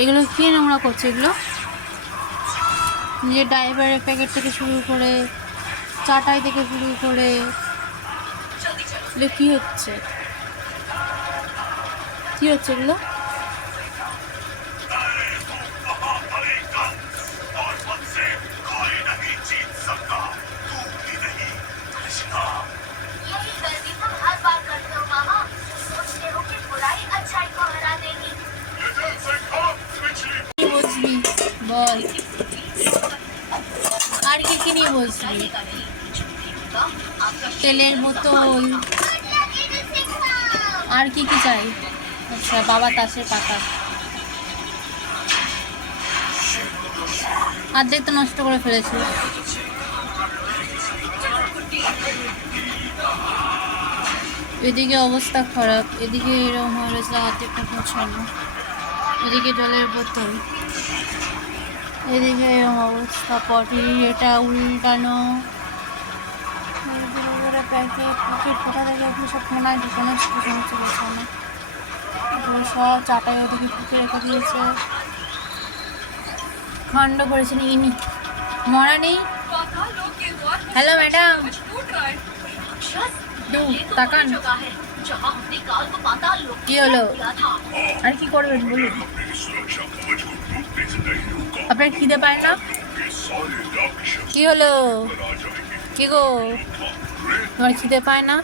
এগুলো কি নোংরা করছে? এগুলো নিজের ড্রাইভারের প্যাকেট থেকে শুরু করে চাটাই থেকে শুরু করে এগুলো কি হচ্ছে? কি হচ্ছে এগুলো? বুঝবি বল, আর কি কি নিয়ে বসবি? তেলের বোতল, আর কি কি চাই? আচ্ছা, বাবা তাসের পাতা অর্ধেক তো নষ্ট করে ফেলেছি। এদিকে অবস্থা খারাপ, এদিকে এরকম হয়েছে অর্ধেকটা পৌঁছানো, এদিকে জলের বোতল, এদিকে এরকম অবস্থা, পটি এটা উল্টানো, প্যাকেট প্যাকেট কোথা থেকে এগুলো সব মনে দোকানে হচ্ছে গোছানো, এগুলো সব চাটাই ওদিকে পুঁতে রেখে দিয়েছে, খণ্ড করেছে ইনি মরা নেই। হ্যালো ম্যাডাম, তাকান, কি হলো? আর কি করবেন বলুন? আপনার খিদে পায় না? কি হলো? কি গো, তোমার খিদে পায় না?